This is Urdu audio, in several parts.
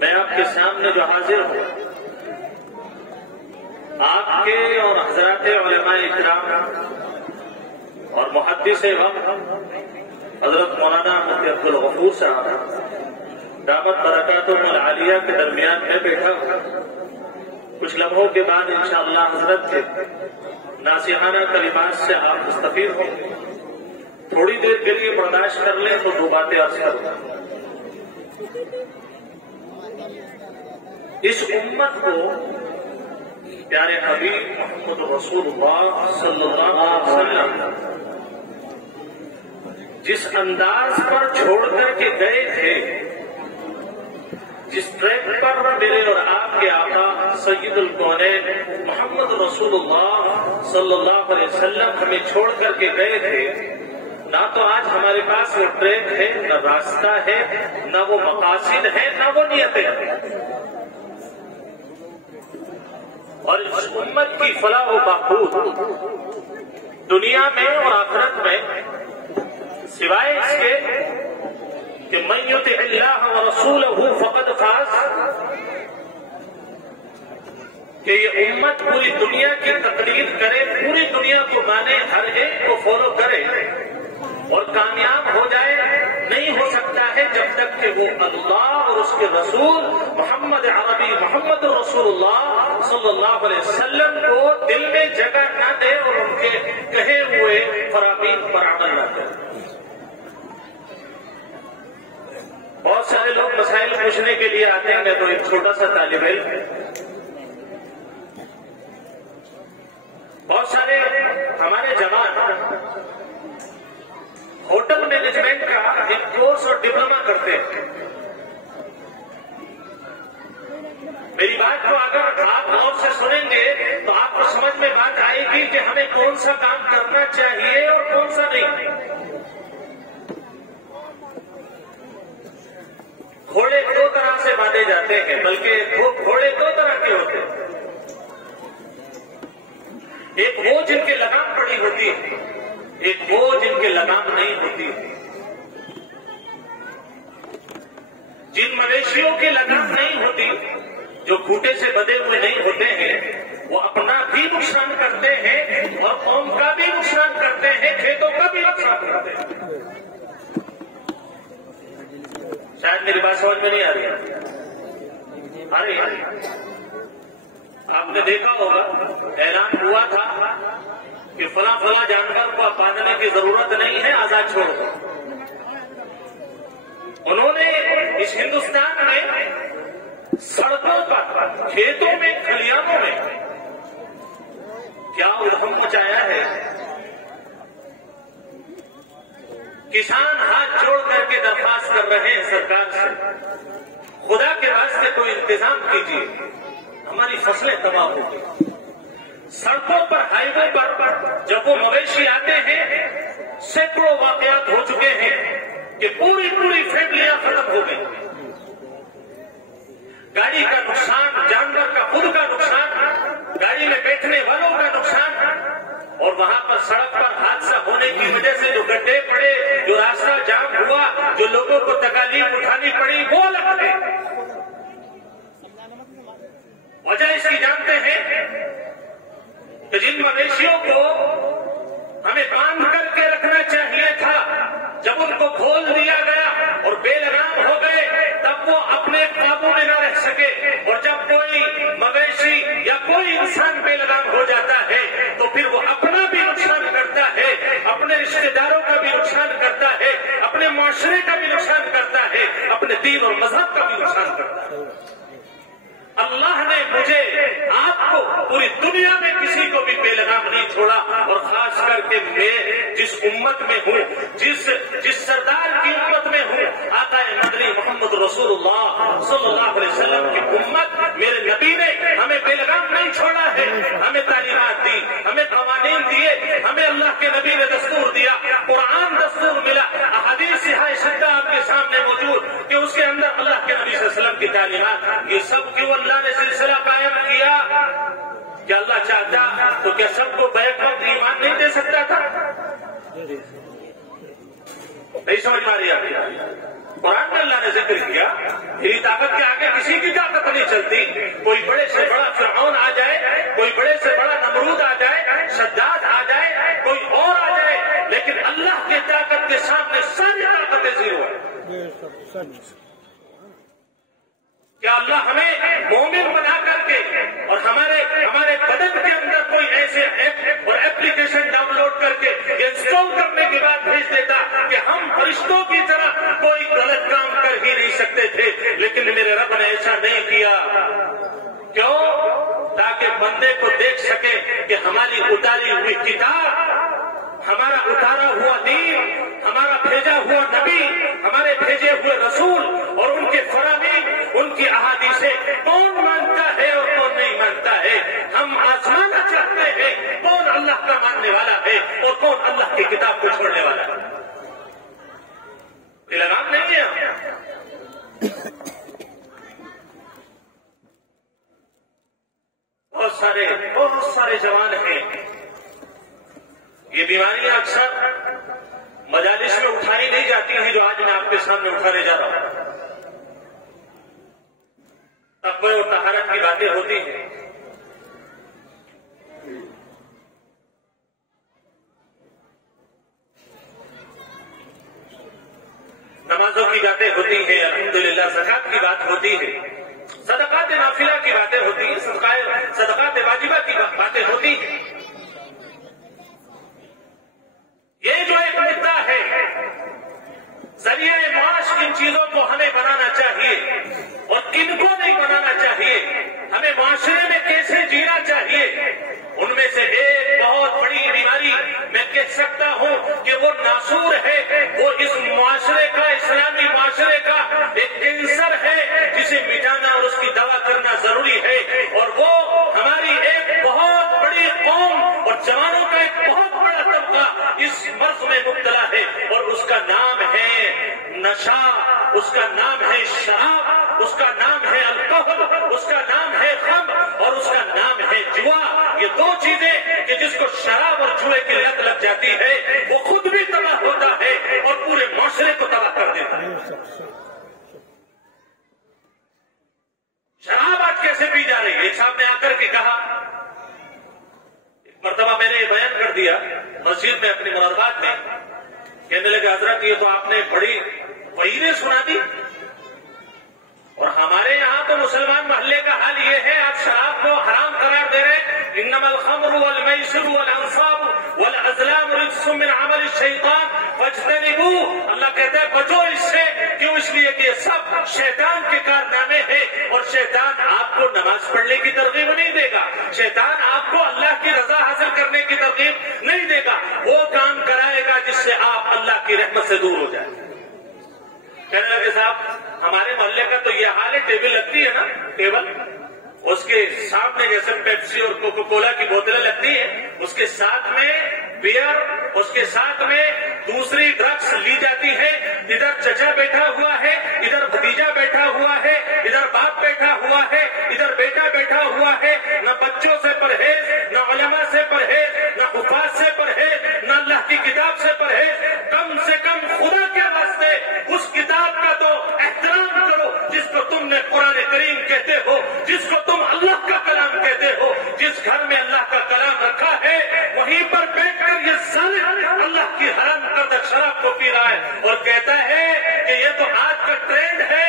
میں آپ کے سامنے جو حاضر ہوں آپ کے اور حضرات علماء اکرام اور محدث وقت حضرت مولانا مفتی عبدالغفور صاحب دامت برکاتہم العالیہ کے درمیان میں بیٹھا ہوں. کچھ لمحوں کے بعد انشاءاللہ حضرت کے ناصحانہ کلمات سے آپ مستفید ہوں. تھوڑی دیر کے لیے برداشت کر لیں تو دو باتیں عرض کروں. اس امت کو پیارے حبیب محمد رسول اللہ صلی اللہ علیہ وسلم جس انداز پر چھوڑ کر کے گئے تھے، جس ٹریک پر میرے اور آپ کے آقا سید الکونین محمد رسول اللہ صلی اللہ علیہ وسلم ہمیں چھوڑ کر کے گئے تھے، نہ تو آج ہمارے پاس وہ ٹریک ہے، نہ راستہ ہے، نہ وہ مقاصد ہے، نہ وہ نیتیں ہیں. اور اس امت کی فلاح و بہبود دنیا میں اور آخرت میں سوائے اس کے کہ من یطع اللہ ورسولہ فقد فاز، کہ یہ امت پوری دنیا کی تقریر کرے، پوری دنیا کو مانے، ہر ایک کو فالو کرے اور کامیاب ہو جائے، نہیں ہو سکتا ہے جب تک کہ وہ اللہ اور اس کے رسول محمد عربی محمد رسول اللہ صلی اللہ علیہ وسلم کو دل میں جگہ نہ دے اور ان کے کہے ہوئے فرامین پر عمل نہ کرے. بہت سارے لوگ مسائل پوچھنے کے لیے آتے ہیں. میں تو ایک چھوٹا سا طالب علم، بہت سارے ہمارے جوان ہوٹل مینجمنٹ کا ایک کورس اور ڈپلوما کرتے ہیں. میری بات کو اگر آپ غور سے سنیں گے تو آپ کو سمجھ میں بات آئے گی کہ ہمیں کون سا کام کرنا چاہیے اور کون سا نہیں. گھوڑے دو طرح سے باندھے جاتے ہیں، بلکہ گھوڑے دو طرح کے ہوتے ہیں. ایک وہ جن کے لگام پڑی ہوتی ہے، ایک وہ جن کے لگام نہیں ہوتی. جن مویشیوں کے لگام نہیں ہوتی، جو کھوٹے سے بدے ہوئے نہیں ہوتے ہیں، وہ اپنا بھی نقصان کرتے ہیں اور قوم کا بھی نقصان کرتے ہیں، کھیتوں کا بھی نقصان کرتے ہیں. شاید میری بات سمجھ میں نہیں آ رہی. آپ نے دیکھا ہوگا اعلان ہوا تھا کہ فلاں فلاں جانور کو اب باندھنے کی ضرورت نہیں ہے، آزاد چھوڑ دو. انہوں نے اس ہندوستان میں سڑکوں پر، کھیتوں میں، کھلیانوں میں کیا ادھم مچایا ہے. کسان ہاتھ جوڑ کر کے درخواست کر رہے ہیں سرکار سے، خدا کے واسطے کوئی انتظام کیجیے، ہماری فصلیں تباہ ہو گئی. سڑکوں پر، ہائی وے پر جب وہ مویشی آتے ہیں، سینکڑوں واقعات ہو چکے ہیں کہ پوری فیملیاں ختم ہو گئی. گاڑی کا نقصان، جانور کا خود کا نقصان، گاڑی میں بیٹھنے والوں کا نقصان، اور وہاں پر سڑک پر حادثہ ہونے کی وجہ سے جو گڈھے پڑے، جو راستہ جام ہوا، جو لوگوں کو تکالیف اٹھانی پڑی، وہ الگ ہے. وجہ اس کی جانتے ہیں کہ جن مویشیوں کو ہمیں باندھ کر کے رکھنا چاہیے تھا، جب ان کو کھول دیا گیا اور بے لگام ہو گئے، تب وہ اپنے قابو میں نہ رہ سکے. اور جب کوئی مویشی یا کوئی انسان بے لگام ہو جاتا ہے تو پھر وہ اپنا بھی نقصان کرتا ہے، اپنے رشتے داروں کا بھی نقصان کرتا ہے، اپنے معاشرے کا بھی نقصان کرتا ہے، اپنے دین اور مذہب کا بھی نقصان کرتا ہے. اللہ نے مجھے، آپ کو، پوری دنیا میں کسی کو بھی بے لگام نہیں چھوڑا. اور خاص کر کے میں جس امت میں ہوں، جس سردار کی امت میں ہوں، آقا مدنی محمد رسول اللہ صلی اللہ علیہ وسلم کی امت، میرے نبی نے ہمیں بے لگام نہیں چھوڑا ہے. ہمیں تعلیمات دی، ہمیں قوانین دیے، ہمیں اللہ کے نبی نے دستور دیا، قرآن دستور ملا، احادیث شدہ آپ کے سامنے موجود کہ اس کے اندر اللہ کے نبی صلی اللہ علیہ وسلم کی تعلیمات. یہ سب کیوں اللہ نے سلسلہ قائم کیا؟ کہ اللہ چاہتا تو کیا سب کو بیک وقت ایمان نہیں دے سکتا تھا؟ نہیں سمجھ پا رہی آپ؟ قرآن میں اللہ نے ذکر کیا میری طاقت کے آگے کسی کی طاقت نہیں چلتی. کوئی بڑے سے بڑا فرعون آ جائے، کوئی بڑے سے بڑا نمرود آ جائے، شداد آ جائے، کوئی اور آ جائے، لیکن اللہ کی طاقت کے سامنے ساری طاقتیں زیرو ہے. کیا اللہ ہمیں مومن بنا کر کے اور ہمارے بدن کے اندر کوئی ایسے ایپ اور ایپلیکیشن ڈاؤن لوڈ کر کے انسٹال کرنے کے بعد بھیج دیتا کہ ہم فرشتوں کی طرح کوئی غلط کام کر ہی نہیں سکتے تھے، لیکن میرے رب نے ایسا نہیں کیا. کیوں؟ تاکہ بندے کو دیکھ سکے کہ ہماری اتاری ہوئی کتاب، ہمارا اتارا ہوا دین، ہمارا بھیجا ہوا نبی، ہمارے بھیجے ہوئے رسول اور ان کے فرامین، ان کی احادیثیں کون مانتا ہے اور کون نہیں مانتا ہے. ہم آزمانا چاہتے ہیں کون اللہ کا ماننے والا ہے اور کون اللہ کی کتاب کو چھوڑنے والا ہے. یہ لگام نہیں ہے. بہت سارے جوان ہیں. یہ بیماریاں اکثر مجالس میں اٹھائی نہیں جاتی ہیں جو آج میں آپ کے سامنے اٹھانے جا رہا ہوں. تقوی اور طہارت کی باتیں ہوتی ہیں. نمازوں کی باتیں ہوتی ہیں، الحمدللہ زکات کی بات ہوتی ہے، صدقات نافلہ کی باتیں ہوتی ہیں، صدقات واجبہ کی باتیں ہوتی ہیں. یہ جو ایک مدعا ہے، ذریعہ معاش کن چیزوں کو ہمیں بنانا چاہیے اور کن کو نہیں بنانا چاہیے، ہمیں معاشرے میں کیسے جینا چاہیے. ان میں سے ایک بہت بڑی بیماری میں کہہ سکتا ہوں کہ وہ ناسور ہے، وہ اس معاشرے کا، اسلامی معاشرے کا ایک کینسر ہے جسے مٹانا اور اس کی دوا کرنا ضروری ہے. اور وہ ہماری ایک بہت بڑی قوم اور جوانوں کا ایک بہت بڑا طبقہ اس مرض میں مبتلا ہے، اور اس کا نام ہے نشہ، اس کا نام ہے شراب، اس کا نام ہے الکحل، اس کا نام ہے خمر اور اس کا نام ہے جوا. یہ دو چیزیں کہ جس کو شراب اور جوئے کی لت لگ جاتی ہے وہ خود بھی تباہ ہوتا ہے اور پورے معاشرے کو تباہ کر دیتا ہے. شراب آج کیسے پی جا رہی ہے؟ ایک صاحب نے آ کر کے کہا، ایک مرتبہ میں نے یہ بیان کر دیا مسجد میں اپنی مناسبات میں، کہنے لگے حضرت یہ تو آپ نے بڑی وعیدیں سنا دی، اور ہمارے یہاں تو مسلمان محلے کا حال یہ ہے آپ شراب کو حرام قرار دے رہے ہیں. انما الخمر والمیسر والانصاب والازلام رجس من عمل الشیطان فاجتنبوه. اللہ کہتا ہے بچو اس سے. کیوں؟ اس لیے کہ یہ سب شیطان کے کارنامے ہیں، اور شیطان آپ کو نماز پڑھنے کی ترغیب نہیں دے گا، شیطان آپ کو اللہ کی رضا حاصل کرنے کی ترغیب نہیں دے گا. وہ کام کرائے گا جس سے آپ اللہ کی رحمت سے دور ہو جائیں. کہنے لگے صاحب ہمارے محلے کا تو یہ حال ہے، ٹیبل لگتی ہے نا، ٹیبل، اس کے سامنے جیسے پیپسی اور کوکو کولا کی بوتلیں لگتی ہیں، اس کے ساتھ میں بیئر، اس کے ساتھ میں دوسری ڈرگس لی جاتی ہے. ادھر چچا بیٹھا ہوا ہے، ادھر بھتیجا بیٹھا ہوا ہے، ادھر باپ بیٹھا ہوا ہے، ادھر بیٹا بیٹھا ہوا ہے. نہ بچوں سے پرہیز، نہ علماء سے پرہیز، نہ حفاظ سے پرہیز، نہ اللہ کی کتاب سے پرہیز. کم سے کم خدا کے واسطے اس کتاب کا تو احترام کرو جس کو تم نے قرآن کریم کہتے ہو، جس کو تم اللہ کا کلام کہتے ہو. جس گھر میں اللہ کا کلام رکھا ہے وہیں پر بیٹھ کر یہ ظالم اللہ کی حرام کردہ شراب کو پی رہا ہے اور کہتا ہے کہ یہ تو آج کا ٹرینڈ ہے،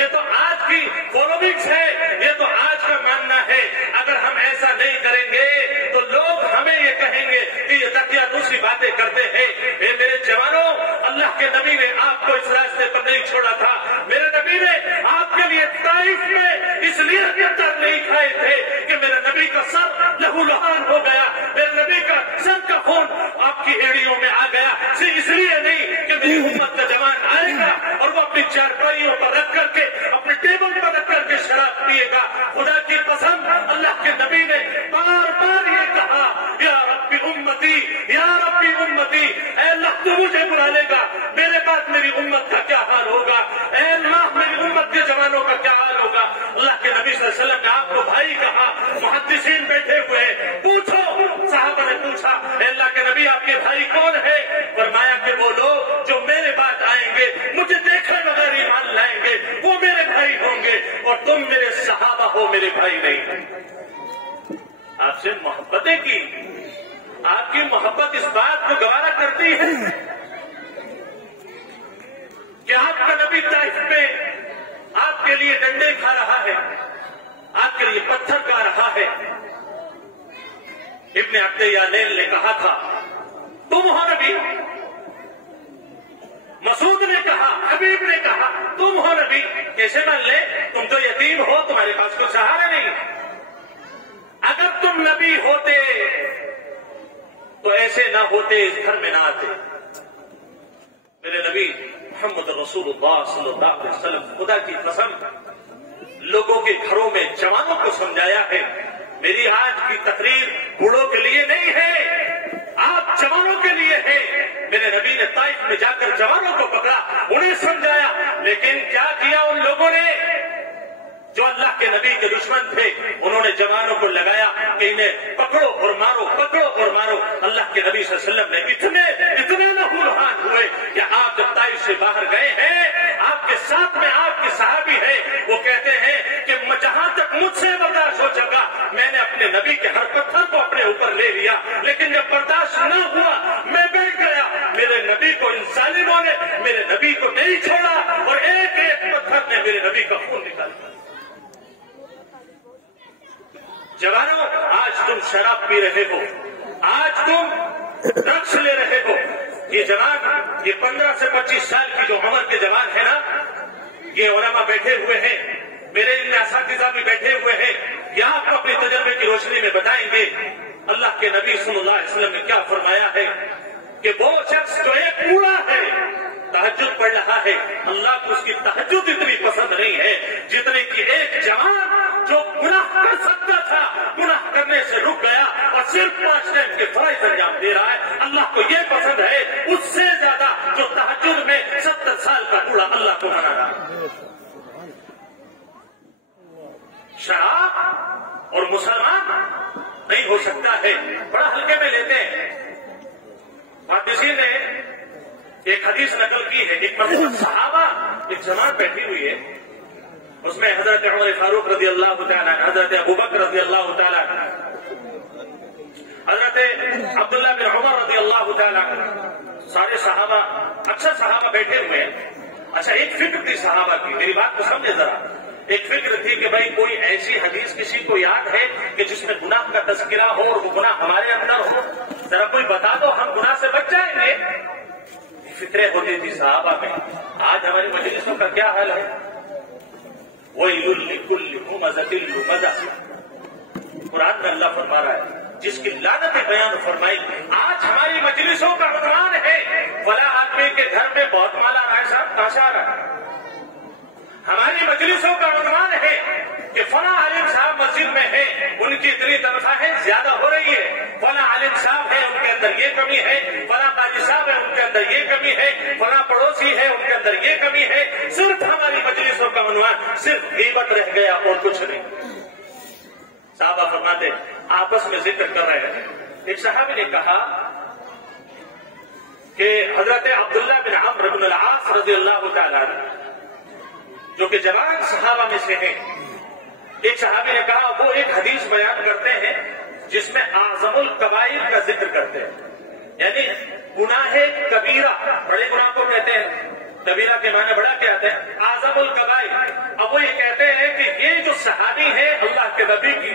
یہ تو آج کی فالوئنگس ہے، یہ تو آج کا ماننا ہے. اگر ہم ایسا نہیں کریں گے تو لوگ ہمیں یہ کہیں گے کہ یہ دقیانوسی باتیں کرتے ہیں. اے میرے جوانوں، اللہ کے نبی نے آپ کو اس راستے پر نہیں چھوڑا تھا. میرے نبی نے آپ کے لیے طائف میں اس لیے پتھر نہیں کھائے تھے کہ میرے نبی کا سر لہو لہان ہو گیا، میرے نبی کا سر کا خون آپ کی ایڑیوں میں آ گیا. اس لیے نہیں کہ میری امت کا جوان آئے گا اور وہ اپنی چارپائیوں پر رکھ کر کے، اپنے ٹیبل پر رکھ کر کے شراب پیے گا. خدا کی قسم اللہ کے نبی نے بار بار یہ کہا، یا ربی امتی، یا ربی امتی، اے اللہ تو مجھے بلا لے گا، میرے بعد میری امت کا کیا حال ہوگا؟ اے اللہ میری امت کے جوانوں کا کیا حال ہوگا؟ اللہ کے نبی صلی اللہ علیہ وسلم نے آپ کو بھائی کہا. محدثین بیٹھے ہوئے ہیں، پوچھو. صحابہ نے پوچھا اے اللہ کے نبی آپ کے بھائی کون ہے؟ فرمایا کہ وہ لوگ جو میرے بعد آئیں گے، مجھے دیکھے بغیر ایمان لائیں گے، بھائی ہوں گے اور تم میرے صحابہ ہو، میرے بھائی نہیں۔ آپ سے محبتیں کی، آپ کی محبت اس بات کو گوارا کرتی ہے کہ آپ کا نبی طائف میں آپ کے لیے ڈنڈے کھا رہا ہے، آپ کے لیے پتھر کھا رہا ہے۔ ابن عبد یالیل نے کہا تھا تم ہو نبی، مسعود نے کہا، حبیب نے کہا تم ہو نبی، کیسے مان لے؟ تم تو یتیم ہو، تمہارے پاس کوئی سہارا نہیں۔ اگر تم نبی ہوتے تو ایسے نہ ہوتے، اس گھر میں نہ آتے۔ میرے نبی محمد رسول اللہ صلی اللہ علیہ وسلم خدا کی قسم لوگوں کے گھروں میں جوانوں کو سمجھایا ہے۔ میری آج کی تقریر بوڑھوں کے لیے نہیں ہے، آپ جوانوں کے لیے ہے۔ میرے نبی نے طائف میں جا کر جوانوں کو پکڑا، انہیں سمجھایا، لیکن کیا کیا ان لوگوں نے جو اللہ کے نبی کے دشمن تھے؟ انہوں نے جوانوں کو لگایا کہ انہیں پکڑو اور مارو، پکڑو اور مارو۔ اللہ کے نبی صلی اللہ علیہ وسلم نے اتنے لہولہان ہوئے کہ آپ جب طائف سے باہر گئے ہیں، آپ کے ساتھ میں آپ کے صحابی ہے، وہ کہتے ہیں کہ جہاں تک مجھ سے برداشت ہو سکا میں نے اپنے نبی کے ہر پتھر کو اپنے اوپر لے لیا، لیکن جب برداشت نہ ہوا میں بیٹھ گیا۔ میرے نبی کو ان ظالموں نے میرے نبی کو نہیں چھوڑا اور ایک ایک پتھر نے میرے نبی کا خون نکالا۔ جوانوں، آج تم شراب پی رہے ہو، آج تم ڈرگس لے رہے ہو۔ یہ جوان، یہ 15 سے 25 سال کی جو عمر کے جوان ہیں نا، یہ علماء بیٹھے ہوئے ہیں، میرے ان اساتذہ بھی بیٹھے ہوئے ہیں، یہ آپ کو اپنے تجربے کی روشنی میں بتائیں گے اللہ کے نبی صلی اللہ علیہ وسلم نے کیا فرمایا ہے کہ وہ شخص جو ایک بوڑھا ہے تہجد پڑھ رہا ہے، اللہ کو اس کی تہجد اتنی پسند نہیں ہے جتنی کہ ایک جوان جو گناہ کر سکتا تھا، گناہ کرنے سے رک گیا اور صرف 5 ٹائم کے فرائض انجام دے رہا ہے، اللہ کو یہ پسند ہے اس سے زیادہ جو تہجد میں 70 سال کا بوڑھا اللہ کو منا رہا ہے۔ شراب اور مسلمان نہیں ہو سکتا ہے، بڑا ہلکے میں لیتے ہیں۔ محدثین نے ایک حدیث نقل کی ہے، ایک مرتبہ صحابہ ایک جماعت بیٹھی ہوئی ہے، اس میں حضرت عمر فاروق رضی اللہ تعالیٰ، حضرت ابوبکر رضی اللہ تعالیٰ، حضرت عبداللہ بن عمر رضی اللہ تعالیٰ، سارے صحابہ، اکثر صحابہ بیٹھے ہوئے ہیں۔ اچھا، ایک فکر تھی صحابہ کی، میری بات کو سمجھے ذرا۔ ایک فکر تھی کہ بھائی کوئی ایسی حدیث کسی کو یاد ہے کہ جس میں گناہ کا تذکرہ ہو اور وہ گناہ ہمارے اندر ہو، ذرا کوئی بتا دو، ہم گناہ سے بچ جائیں گے۔ فکریں ہوتی تھی صحابہ میں۔ آج ہماری مجلسوں کا کیا حال ہے؟ وَيْلٌ لِكُلِّ هُمَزَةٍ لُمَزَةٍ، قرآن میں اللہ فرما رہا ہے، جس کی لعنت بیان فرمائی۔ آج ہماری مجلسوں کا عنوان ہے فلاں آدمی کے گھر میں بہت مال آ رہا ہے، صاحب کہاں سے آ رہا ہے؟ ہماری مجلسوں کا عنوان ہے کہ فلاں عالم صاحب مسجد میں ہے، ان کی اتنی تنخواہیں زیادہ ہو رہی ہے، فلاں عالم صاحب ہے ان کے اندر یہ کمی ہے، فلاں قاضی صاحب ہے ان کے اندر یہ کمی ہے، فلاں پڑوسی ہے ان کے اندر یہ کمی ہے۔ صرف ہماری مجلسوں کا عنوان صرف غیبت رہ گیا اور کچھ نہیں۔ صحابہ فرماتے آپس میں ذکر کر رہے ہیں، ایک صحابی نے کہا کہ حضرت عبداللہ بن عمرو بن العاص رضی اللہ تعالیٰ جو کہ جوان صحابہ میں سے ہیں، ایک صحابی نے کہا وہ ایک حدیث بیان کرتے ہیں جس میں اعظم الکبائر کا ذکر کرتے ہیں، یعنی گناہ کبیرہ، بڑے گناہ کو کہتے ہیں، کبیرہ کے معنی بڑا کیا آتے ہیں، اعظم الکبائر۔ اب وہ یہ کہتے ہیں کہ یہ جو صحابی ہے اللہ کے نبی کی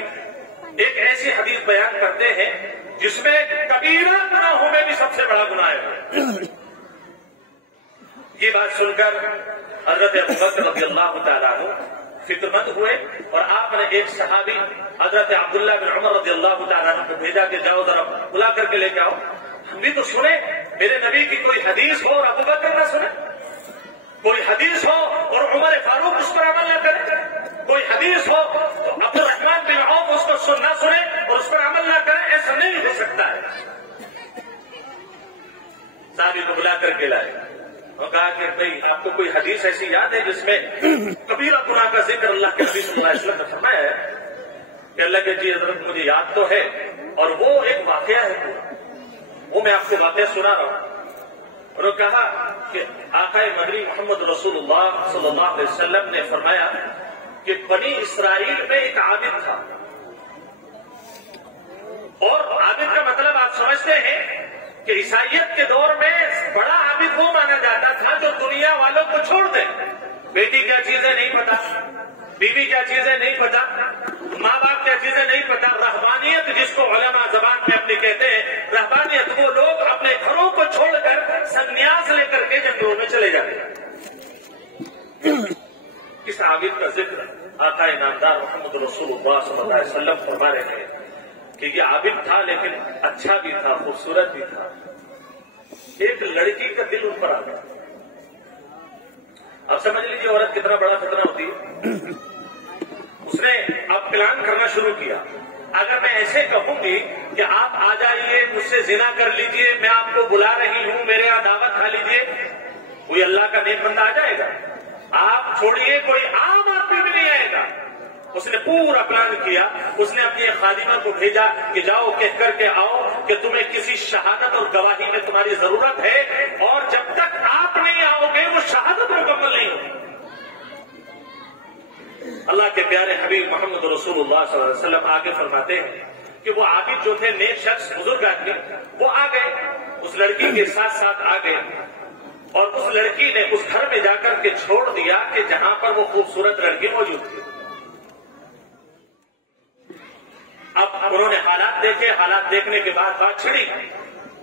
ایک ایسی حدیث بیان کرتے ہیں جس میں کبیرہ گناہوں میں بھی سب سے بڑا گناہ ہے۔ یہ بات سن کر حضرت ابوبکر رضی اللہ تعالیٰ عنہ فکر مند ہوئے اور آپ نے ایک صحابی حضرت عبداللہ بن عمر رضی اللہ تعالیٰ عنہ کو بھیجا کہ جاؤ ذرا بلا کر کے لے کے آؤ، ہم بھی تو سنیں میرے نبی کی کوئی حدیث ہو اور ابوبکر نہ سنے، کوئی حدیث ہو اور عمر فاروق اس پر عمل نہ کرے، کوئی حدیث ہو تو عبد الرحمن بن عوف اس کو نہ سنے اور اس پر عمل نہ کرے، ایسا نہیں ہو سکتا ہے۔ صحابی کو بلا کر کے لائے اور کہا کہ بھائی آپ کو کوئی حدیث ایسی یاد ہے جس میں کبیرہ گناہ کا ذکر اللہ کے نبی صلی اللہ علیہ وسلم نے فرمایا ہے؟ کہ اللہ کے جی حضرت مجھے یاد تو ہے، اور وہ ایک واقعہ ہے، وہ میں آپ سے واقعہ سنا رہا ہوں۔ انہوں نے کہا کہ آقا مدنی محمد رسول اللہ صلی اللہ علیہ وسلم نے فرمایا کہ بنی اسرائیل میں ایک عابد تھا، اور عابد کا مطلب آپ سمجھتے ہیں کہ عیسائیت کے دور میں بڑا عابد وہ مانا جاتا تھا جو دنیا والوں کو چھوڑ دے، بیٹی کیا چیزیں نہیں پتا، بیوی کیا چیزیں نہیں پتا، ماں باپ کیا چیزیں نہیں پتا۔ رہبانیت جس کو علماء زبان میں اپنی کہتے ہیں، رہبانیت وہ لوگ اپنے گھروں کو چھوڑ کر سنیاس لے کر کے جنگلوں میں چلے جاتے ہیں۔ اس عابد کا ذکر آقا نامدار محمد رسول اللہ صلی اللہ علیہ وسلم فرما رہے ہیں کہ یہ عابد تھا لیکن اچھا بھی تھا، خوبصورت بھی تھا۔ ایک لڑکی کا دل ان پر آ گیا۔ اب سمجھ لیجیے عورت کتنا بڑا خطرہ ہوتی ہے۔ اس نے اب پلان کرنا شروع کیا، اگر میں ایسے کہوں گی کہ آپ آ جائیے مجھ سے زنا کر لیجئے، میں آپ کو بلا رہی ہوں، میرے یہاں دعوت کھا لیجئے، کوئی اللہ کا نیک بندہ آ جائے گا؟ آپ چھوڑیے، کوئی عام آدمی بھی نہیں آئے گا۔ اس نے پورا پلان کیا، اس نے اپنی خادمہ کو بھیجا کہ جاؤ کہہ کر کے آؤ کہ تمہیں کسی شہادت اور گواہی میں تمہاری ضرورت ہے، اور جب تک آپ نہیں آؤ گے وہ شہادت مکمل نہیں ہوگی۔ اللہ کے پیارے حبیب محمد رسول اللہ صلی اللہ علیہ وسلم آگے فرماتے ہیں کہ وہ عابد جو تھے، نیک شخص، بزرگ آدمی، وہ آ گئے، اس لڑکی کے ساتھ ساتھ آ گئے، اور اس لڑکی نے اس گھر میں جا کر کے چھوڑ دیا کہ جہاں پر وہ خوبصورت لڑکی موجود تھی۔ اب انہوں نے حالات دیکھے، حالات دیکھنے کے بعد بات چھڑی۔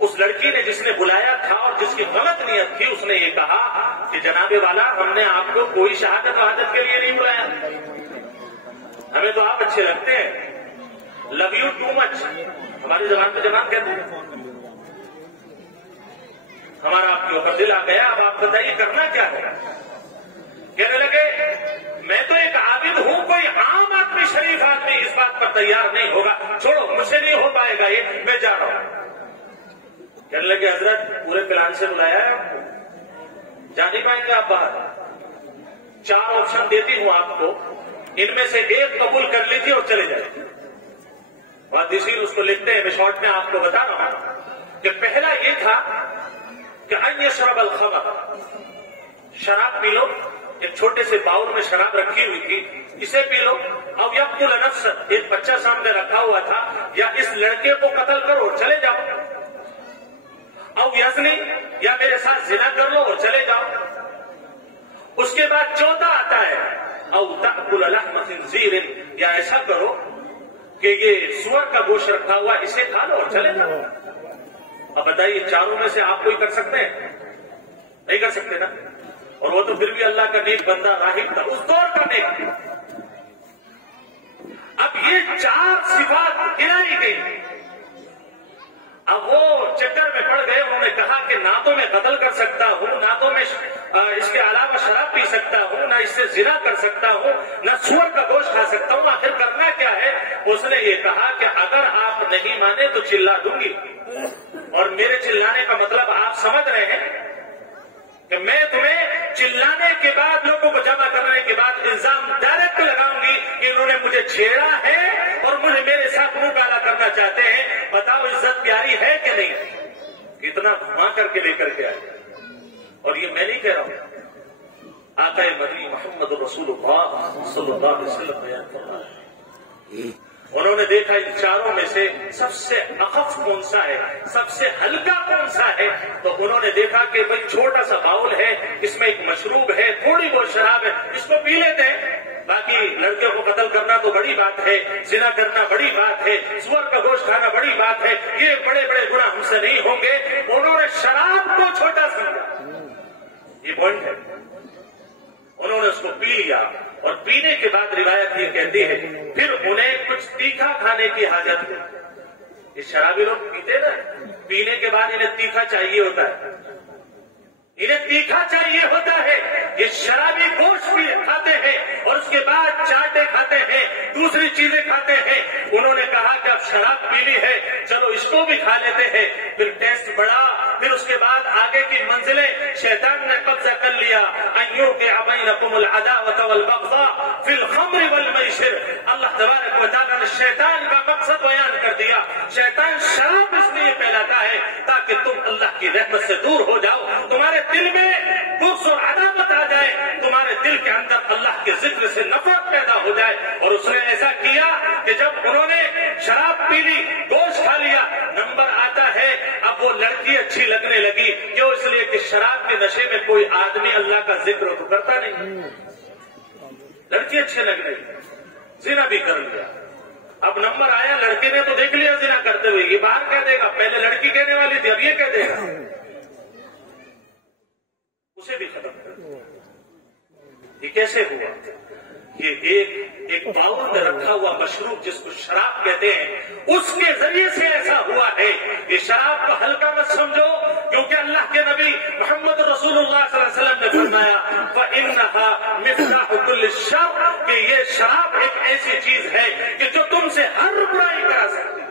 اس لڑکی نے جس نے بلایا تھا اور جس کی غلط نیت تھی، اس نے یہ کہا کہ جناب والا، ہم نے آپ کو کوئی شہادت وہادت کے لیے نہیں بلایا، ہمیں تو آپ اچھے لگتے ہیں، لو یو ٹو مچ، ہماری زبان پہ جوان کہتے ہیں، ہمارا آپ کے اوپر دل آ گیا، اب آپ بتائیے کرنا کیا ہے؟ کہنے لگے میں تو ایک عابد ہوں، کوئی عام آدمی، شریف آدمی اس بات پر تیار نہیں ہوگا، چھوڑو مجھ سے نہیں ہو پائے گا یہ، میں جا رہا ہوں۔ کہنے لگے حضرت پورے پلان سے بلایا ہے آپ کو، جا نہیں پائیں گے آپ باہر، 4 آپشن دیتی ہوں آپ کو، ان میں سے ایک قبول کر لیجیے اور چلے جائیں۔ حدیثین اس کو لکھتے ہیں، میں شارٹ میں آپ کو بتا رہا ہوں کہ پہلا یہ تھا کہ ان یشرب الخمر، شراب پی لو، ایک چھوٹے سے باؤل میں شراب رکھی ہوئی تھی، اسے پی لو، او یقتل نفسا، ایک بچہ سامنے رکھا ہوا تھا، یا اس لڑکے کو قتل کرو اور چلے جاؤ، او یزنی، یا میرے ساتھ زنا کر لو اور چلے جاؤ۔ اس کے بعد چوتھا آتا ہے او تأکل لحم خنزیر، یا ایسا کرو کہ یہ سور کا گوشت رکھا ہوا اسے کھا لو اور چلے جاؤ۔ اب بتائیے چاروں میں سے آپ کوئی کر سکتے ہیں؟ نہیں کر سکتے نا، اور وہ تو پھر بھی اللہ کا نیک بندہ راہب تھا، اس دور کا نیک۔ اب یہ 4 صفات گرائی گئی، اب وہ چکر میں پڑ گئے، انہوں نے کہا کہ نہ تو میں قتل کر سکتا ہوں، نہ تو میں اس کے علاوہ شراب پی سکتا ہوں، نہ اس سے زنا کر سکتا ہوں، نہ سور کا گوشت کھا سکتا ہوں، آخر کرنا کیا ہے؟ اس نے یہ کہا کہ اگر آپ نہیں مانے تو چلا دوں گی، اور میرے چلانے کا مطلب آپ سمجھ رہے ہیں کہ میں تمہیں چلانے کے بعد، لوگوں کو جمع کرنے کے بعد الزام ڈائریکٹ لگاؤں گی کہ انہوں نے مجھے چھیڑا ہے اور مجھے میرے ساتھ منہ کالا کرنا چاہتے ہیں۔ بتاؤ عزت پیاری ہے کہ نہیں؟ اتنا گھما کر کے لے کر کے آئے، اور یہ میں نہیں کہہ رہا ہوں، آقا مدنی محمد رسول اللہ صلی اللہ علیہ وسلم بیان کر رہا ہے۔ انہوں نے دیکھا ان چاروں میں سے سب سے اخف کون سا ہے، سب سے ہلکا کون سا ہے، تو انہوں نے دیکھا کہ بھئی چھوٹا سا باؤل ہے، اس میں ایک مشروب ہے، تھوڑی بہت شراب ہے، اس کو پی لیتے ہیں، باقی لڑکے کو قتل کرنا تو بڑی بات ہے، زنا کرنا بڑی بات ہے، سور کا گوشت کھانا بڑی بات ہے، یہ بڑے بڑے گناہ ہم سے نہیں ہوں گے۔ انہوں نے شراب کو چھوٹا سمجھا، یہ پوائنٹ ہے، انہوں نے اس کو پی لیا، اور پینے کے بعد روایت یہ کہتی ہے پھر انہیں کچھ تیکھا کھانے کی حاجت ہوئی۔ یہ شرابی لوگ پیتے نا، پینے کے بعد انہیں تیکھا چاہیے ہوتا ہے، انہیں تیکھا چاہیے ہوتا ہے، یہ شرابی گوشت بھی کھاتے ہیں اور اس کے بعد چاٹے کھاتے ہیں، دوسری چیزیں کھاتے ہیں۔ انہوں نے کہا کہ اب شراب پی لی ہے، چلو اس کو بھی کھا لیتے ہیں، پھر ٹیسٹ بڑھا، پھر اس کے بعد آگے کی منزلیں شیطان نے قبضہ کر لیا۔ ان یوقع بینکم العداوۃ والبغضاء فی الخمر والمیسر، اللہ تبارک و تعالیٰ نے شیطان کا مقصد بیان کر دیا۔ شیطان شراب اس لیے پھیلاتا ہے تاکہ تم اللہ کی رحمت سے دور ہو جاؤ، تمہارے دل میں بغض اور عداوت آ جائے، تمہارے دل کے اندر اللہ کے ذکر سے نفرت پیدا ہو جائے۔ اور اس نے ایسا کیا کہ جب انہوں نے شراب پی لی، گوشت کھا لیا، نمبر آتا ہے اب وہ لڑکی اچھی لگنے لگی، کیوں؟ اس لیے کہ شراب کے نشے میں کوئی آدمی اللہ کا ذکر تو کرتا نہیں، لڑکی اچھے لگ رہی، زنا بھی کر لیا۔ اب نمبر آیا، لڑکے نے تو دیکھ لیا زنا کرتے ہوئے، یہ باہر کہہ دے گا، پہلے لڑکی کہنے والی تھی، اب یہ کہہ دے گا، اسے بھی ختم کر دیا۔ یہ کیسے ہوا؟ یہ ایک باؤل میں رکھا ہوا مشروب جس کو شراب کہتے ہیں، اس کے ذریعے سے ایسا ہوا ہے۔ یہ شراب کو ہلکا مت سمجھو، کیونکہ اللہ کے نبی محمد رسول اللہ صلی اللہ علیہ وسلم نے فرمایا فَإِنَّهَا مِفْتَاحُ كُلِّ الشَّرِّ، کہ یہ شراب ایک ایسی چیز ہے کہ جو تم سے ہر برائی کرا سکتی ہے۔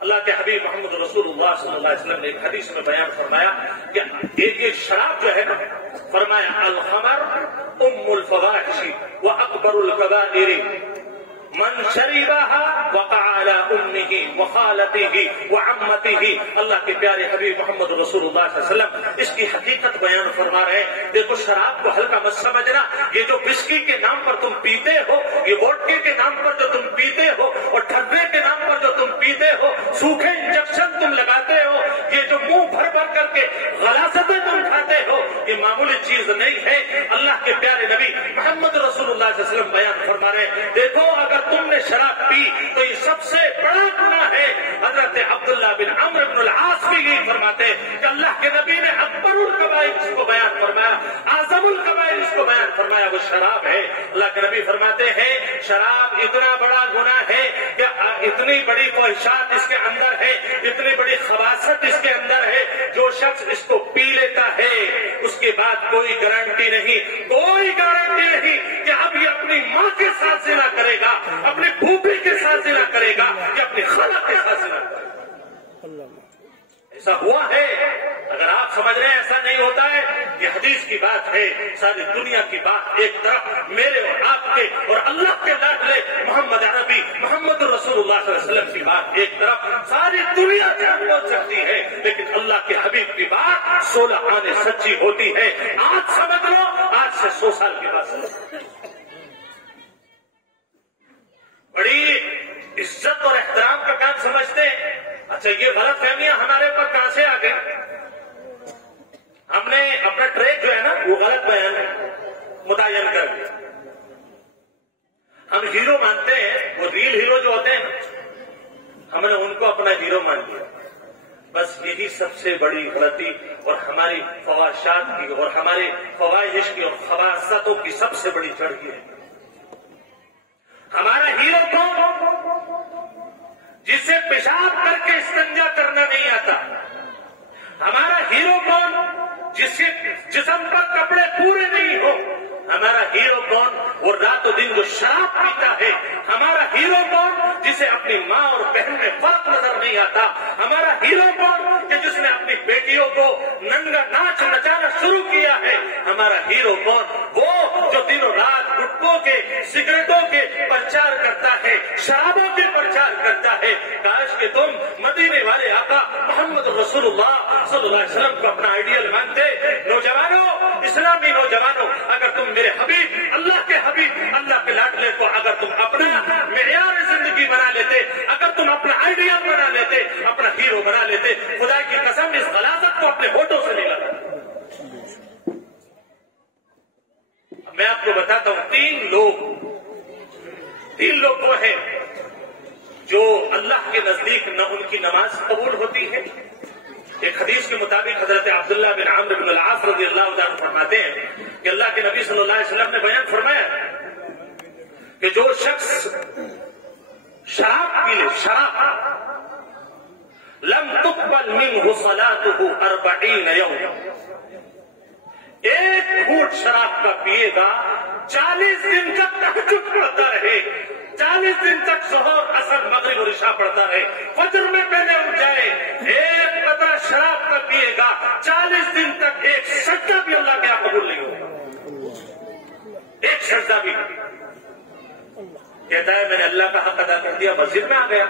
اللہ کے حبیب محمد رسول اللہ صلی اللہ علیہ وسلم نے ایک حدیث میں بیان فرمایا کہ ایک شراب جو ہے نا، فرمایا الخمر ام الفواحش واکبر الکبائر من شربها وقع على امه وخالته وعمته۔ اللہ کے پیارے حبیب محمد رسول اللہ صلی اللہ علیہ وسلم اس کی حقیقت بیان فرما رہے ہیں۔ دیکھو شراب کو ہلکا مت سمجھنا، یہ جو وسکی کے نام پر تم پیتے ہو، یہ ووڈکے کے نام پر جو تم پیتے ہو، اور ٹھبے کے نام پر جو تم پیتے ہو، سوکھے انجیکشن تم لگاتے ہو، یہ جو منہ بھر بھر کر کے غلاظتیں تم کھاتے ہو، یہ معمولی چیز نہیں ہے۔ اللہ کے پیارے نبی محمد رسول اللہ صلی اللہ علیہ وسلم بیان فرما رہے ہیں، دیکھو اگر تم نے شراب پی تو یہ سب سے بڑا گناہ ہے۔ حضرت عبداللہ بن عمرو بن العاص بھی یہی فرماتے کہ اللہ کے نبی نے اکبر الکبائر اس کو بیان فرمایا، اعظم الکبائر اس کو بیان فرمایا، وہ شراب ہے۔ اللہ کے نبی فرماتے ہیں شراب اتنا بڑا گناہ ہے کہ اتنی بڑی فحشات اس کے اندر ہے، اتنی بڑی خباثت اس کے اندر ہے، جو شخص اس کو پی لیتا ہے اس کے بعد کوئی گارنٹی نہیں، کوئی گارنٹی نہیں کہ اب یہ اپنی ماں کے ساتھ زنا کرے گا، اپنی پھوپھی کے ساتھ زنا کرے گا، یا اپنی خالہ کے ساتھ زنا کرے گا۔ ایسا ہوا ہے؟ اگر آپ سمجھ رہے ہیں ایسا نہیں ہوتا ہے، یہ حدیث کی بات ہے، ساری دنیا کی بات ایک طرف، میرے اور آپ کے اور اللہ کے لاڈلے محمد عربی محمد رسول اللہ صلی اللہ علیہ وسلم کی بات ایک طرف، ساری دنیا جان بول سکتی ہے، لیکن اللہ کے حبیب کی بات 16 آنے سچی ہوتی ہے۔ آج سمجھ لو، آج سے 100 سال کے بعد سمجھ لو۔ بڑی عزت اور احترام کا کام سمجھتے ہیں۔ اچھا یہ غلط فہمیاں ہمارے پر کہاں سے آ گئی؟ ہم نے اپنا ٹریک جو ہے نا وہ غلط بیان متعین کر دیا۔ ہم ہیرو مانتے ہیں، وہ ریل ہیرو جو ہوتے ہیں نا، ہم نے ان کو اپنا ہیرو مان لیا۔ بس یہی سب سے بڑی غلطی اور ہماری فواحشات کی اور ہماری فواحش کی اور خباثتوں کی سب سے بڑی جڑ یہ ہے۔ ہمارا ہیرو کون؟ جسے پیشاب کر کے استنجا کرنا نہیں آتا۔ ہمارا ہیرو کون؟ جس کے جسم پر کپڑے پورے نہیں ہو۔ ہمارا ہیرو کون؟ وہ رات و دن جو شراب پیتا ہے۔ ہمارا ہیرو کون؟ جسے اپنی ماں اور بہن میں فرق نظر نہیں آتا۔ ہمارا ہیرو کون؟ کہ جس نے اپنی بیٹیوں کو ننگا ناچ نچانا شروع کیا ہے۔ ہمارا ہیرو کون؟ وہ جو دن و رات گٹکوں کے، سگریٹوں کے پرچار کرتا ہے، شرابوں کے پرچار کرتا ہے۔ کاش کہ تم مدینے والے آقا محمد رسول اللہ صلی اللہ علیہ وسلم کو اپنا آئیڈیل مانتے۔ نوجوانوں، اسلامی نوجوانوں، اگر تم میرے حبیب، اللہ کے حبیب، اللہ کے لاڈلے کو اگر تم اپنا معیار زندگی بنا لیتے، اگر تم اپنا آئیڈیل بنا لیتے، اپنا ہیرو بنا لیتے، خدا کی قسم اس غلاظت کو اپنے ہونٹوں سے نکالا۔ میں آپ کو بتاتا ہوں، تین لوگ وہ ہیں جو اللہ کے نزدیک نہ ان کی نماز قبول ہوتی ہے۔ ایک حدیث کے مطابق حضرت عبداللہ بن عمرو بن العاص رضی اللہ عنہ فرماتے ہیں کہ اللہ کے نبی صلی اللہ علیہ وسلم نے بیان فرمایا کہ جو شخص شراب پی لے، شراب، لم تقبل منہ صلاته 40 یوما، ایک گھونٹ شراب کا پیے گا، 40 دن تک تہجد پڑھتا رہے، 40 دن تک ظہر، عصر، مغرب اور عشاء پڑھتا رہے، فجر میں پہلے اٹھ جائے، ایک قطرہ شراب کا پیے گا، 40 دن تک ایک سجدہ بھی اللہ کے یہاں قبول نہیں ہوگا، ایک سجدہ بھی۔ کہتا ہے میں نے اللہ کا حق ادا کر دیا، مسجد میں آ گیا،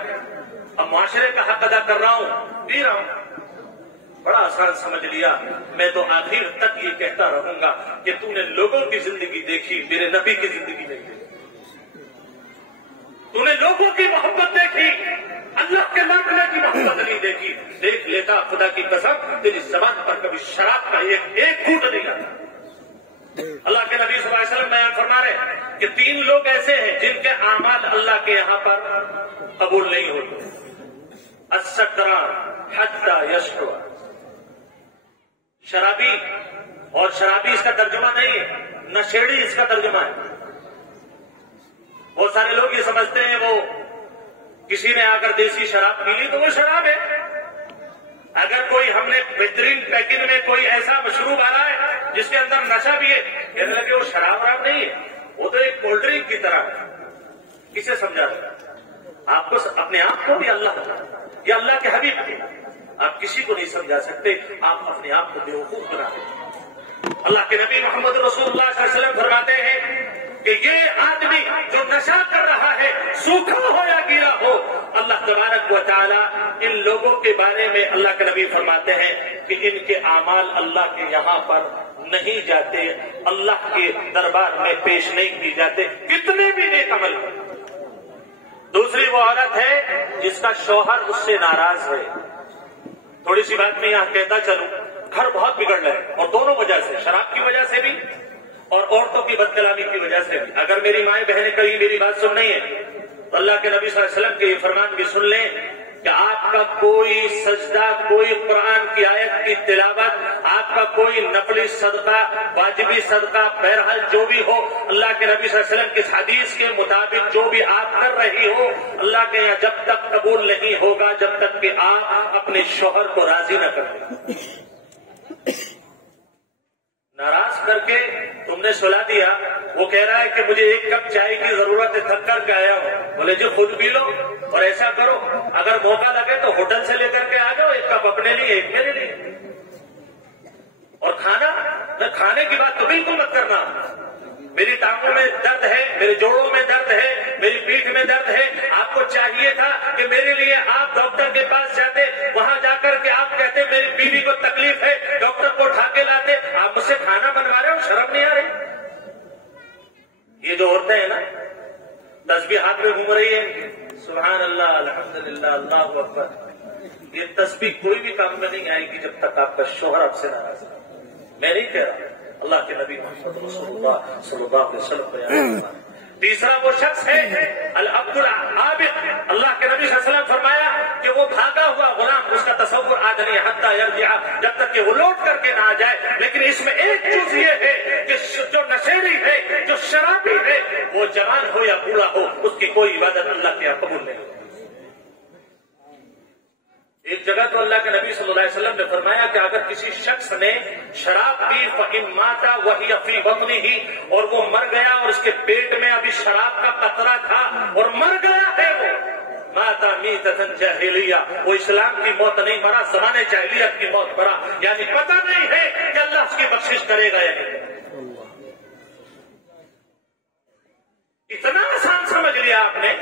اب معاشرے کا حق ادا کر رہا ہوں، پی رہا ہوں۔ بڑا آسان سمجھ لیا، میں تو آخر تک یہ کہتا رہوں گا کہ تو نے لوگوں کی زندگی دیکھی، میرے نبی کی زندگی نہیں دیکھی۔ تو نے لوگوں کی محبت دیکھی، اللہ کے مانگنے کی محبت نہیں دیکھی۔ دیکھ لیتا خدا کی قسم تیری زبان پر کبھی شراب کا ایک گھونٹ نہیں آتا۔ اللہ کے نبی صلی اللہ علیہ وسلم بیان فرما رہے کہ 3 لوگ ایسے ہیں جن کے اعمال اللہ کے یہاں پر قبول نہیں ہوتے۔ السکران حتی یشرب، شرابی، اور شرابی اس کا ترجمہ نہیں ہے، نشیڑی اس کا ترجمہ ہے۔ بہت سارے لوگ یہ سمجھتے ہیں وہ کسی نے آ کر دیسی شراب پی لی تو وہ شراب ہے۔ اگر کوئی ہم نے بہترین پیکنگ میں کوئی ایسا مشروب آ رہا ہے جس کے اندر نشہ بھی ہے، کہنے لگے وہ شراب نہیں ہے، وہ تو ایک کولڈ ڈرنک کی طرح ہے، کسے سمجھا سکتا؟ آپ کو اپنے آپ کو بھی اللہ یا اللہ کے حبیب کو آپ کسی کو نہیں سمجھا سکتے، آپ اپنے آپ کو بیوقوف بنا دیں۔ اللہ کے نبی محمد رسول اللہ صلی اللہ علیہ وسلم فرماتے ہیں کہ یہ آدمی جو نشہ کر رہا ہے، سوکھا ہو یا گیلا ہو، اللہ تبارک و تعالی ان لوگوں کے بارے میں اللہ کے نبی فرماتے ہیں کہ ان کے اعمال اللہ کے یہاں پر نہیں جاتے، اللہ کے دربار میں پیش نہیں کی جاتے، کتنے بھی نیک عمل کریں۔ دوسری وہ عورت ہے جس کا شوہر اس سے ناراض ہے۔ تھوڑی سی بات میں یہاں کہتا چلوں، گھر بہت بگڑ رہے ہیں، اور دونوں وجہ سے، شراب کی وجہ سے بھی اور عورتوں کی بد کلامی کی وجہ سے بھی۔ اگر میری مائیں بہنیں کہیں میری بات سن رہی ہیں تو اللہ کے نبی صلی اللہ علیہ وسلم کے یہ فرمان بھی سن لیں کہ آپ کا کوئی سجدہ، کوئی قرآن کی آیت کی تلاوت، آپ کا کوئی نفلی صدقہ، واجبی صدقہ، بہرحال جو بھی ہو، اللہ کے نبی صلی اللہ علیہ وسلم کی حدیث کے مطابق جو بھی آپ کر رہی ہو، اللہ کے یہاں جب تک قبول نہیں ہوگا جب تک کہ آپ اپنے شوہر کو راضی نہ کر دیں۔ ناراض کر کے تم نے سلا دیا، وہ کہہ رہا ہے کہ مجھے 1 کپ چائے کی ضرورت ہے، تھک کر کے آیا ہوں، بولے جی خود پی لو، اور ایسا کرو اگر موقع لگے تو ہوٹل سے لے کر کے آ جاؤ، 1 کپ اپنے لیے 1 میرے لیے۔ اور کھانے کی بات تو بالکل مت کرنا، میری ٹانگوں میں درد ہے، میرے جوڑوں میں درد ہے، میری پیٹھ میں درد ہے، آپ کو چاہیے تھا کہ میرے لیے آپ ڈاکٹر کے پاس جاتے، وہاں جا کر کے آپ کہتے میری بیوی کو تکلیف ہے، ڈاکٹر کو اٹھا کے لاتے، آپ مجھ سے کھانا بنوا رہے ہو، شرم نہیں آ رہی؟ یہ جو عورتیں ہیں نا تسبیح ہاتھ میں گھوم رہی ہے، سبحان اللہ، الحمدللہ، اللہ اکبر، یہ تسبیح کوئی بھی کام میں نہیں آئے گی جب تک آپ کا شوہر آپ سے ناراض ہے۔ میں نہیں کہہ رہا، اللہ کے نبی محمد رسول اللہ صلی اللہ علیہ وسلم بیان کرتے ہیں۔ تیسرا وہ شخص ہے العبد العابد، اللہ کے نبی صلی اللہ علیہ وسلم فرمایا کہ وہ بھاگا ہوا غلام، اس کا تصور آدمی حتی یرجع، جب تک کہ وہ لوٹ کر کے نہ آ جائے۔ لیکن اس میں ایک چیز یہ ہے کہ جو نشیڑی ہے، جو شرابی ہے، وہ جوان ہو یا بوڑھا ہو، اس کی کوئی عبادت اللہ کے یہاں قبول نہیں ہوتی۔ ایک جگہ تو اللہ کے نبی صلی اللہ علیہ وسلم نے فرمایا کہ اگر کسی شخص نے شراب پی فَإِن مَاتَ وَهِيَ فِي بَطْنِهِ، اور وہ مر گیا اور اس کے پیٹ میں ابھی شراب کا قطرہ تھا اور مر گیا ہے، وہ مَاتَ مِيتَةً جَاهِلِيَّةً، وہ اسلام کی موت نہیں مرا، زمانے جاہلیت کی موت مرا، یعنی پتہ نہیں ہے کہ اللہ اس کی بخشش کرے گا یا نہیں۔ اتنا آسان سمجھ لیا آپ نے۔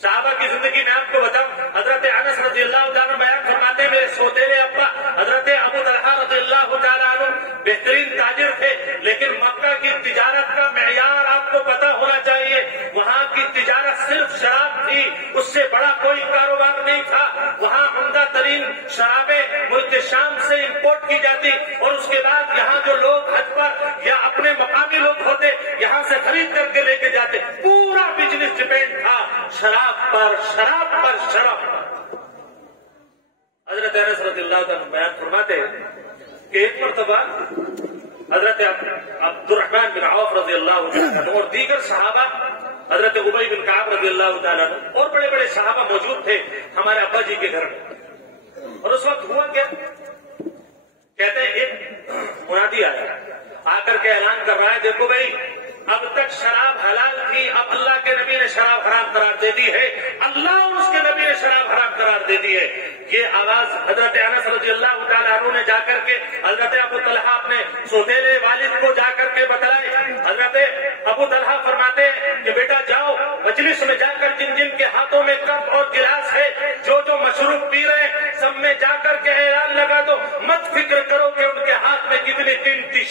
صحابہ کی زندگی میں آپ کو بتاؤں، حضرت انس رضی اللہ عنہ بیان فرماتے ہیں میرے سوتیلے ابا حضرت ابو طلحہ رضی اللہ تعالیٰ عنہ بہترین تاجر تھے، لیکن مکہ کی تجارت کا معیار آپ کو پتا ہونا چاہیے، وہاں کی تجارت صرف شراب تھی، اس سے بڑا کوئی کاروبار نہیں تھا۔ وہاں عمدہ ترین شرابیں ملک شام سے امپورٹ کی جاتی، اور اس کے بعد یہاں جو لوگ حج پر یا اپنے مقامی لوگ ہوتے یہاں سے خرید کر کے لے کے جاتے، پورا بزنس ڈپینڈ تھا شراب پر، شراب پر، شراب پر۔ حضرت انس رضی اللہ عنہ بیان فرماتے کہ ایک مرتبہ حضرت عبد الرحمن بن عوف رضی اللہ عنہ اور دیگر صحابہ، حضرت ابی بن کعب رضی اللہ تعالیٰ عنہ اور بڑے بڑے صحابہ موجود تھے ہمارے ابا جی کے گھر میں۔ اور اس وقت ہوا کیا، کہتے ہیں ایک منادی آیا، آ کر کے اعلان کر رہا ہے دیکھو بھائی، اب تک شراب حلال تھی، اب اللہ کے نبی نے شراب حرام قرار دے دی ہے، اللہ اور اس کے نبی نے شراب حرام قرار دے دی ہے۔ یہ آواز حضرت انس رضی اللہ تعالیٰ عنہ نے جا کر کے حضرت ابو طلحہ اپنے سوتیلے والد کو جا کر کے بتلائی۔ حضرت ابو طلحہ فرماتے ہیں کہ بیٹا جاؤ مجلس میں جا کر جن جن کے ہاتھوں میں کپ اور گلاس ہے، جو جو مشروب پی رہے ہیں، سب میں جا کر کے اعلان لگا دو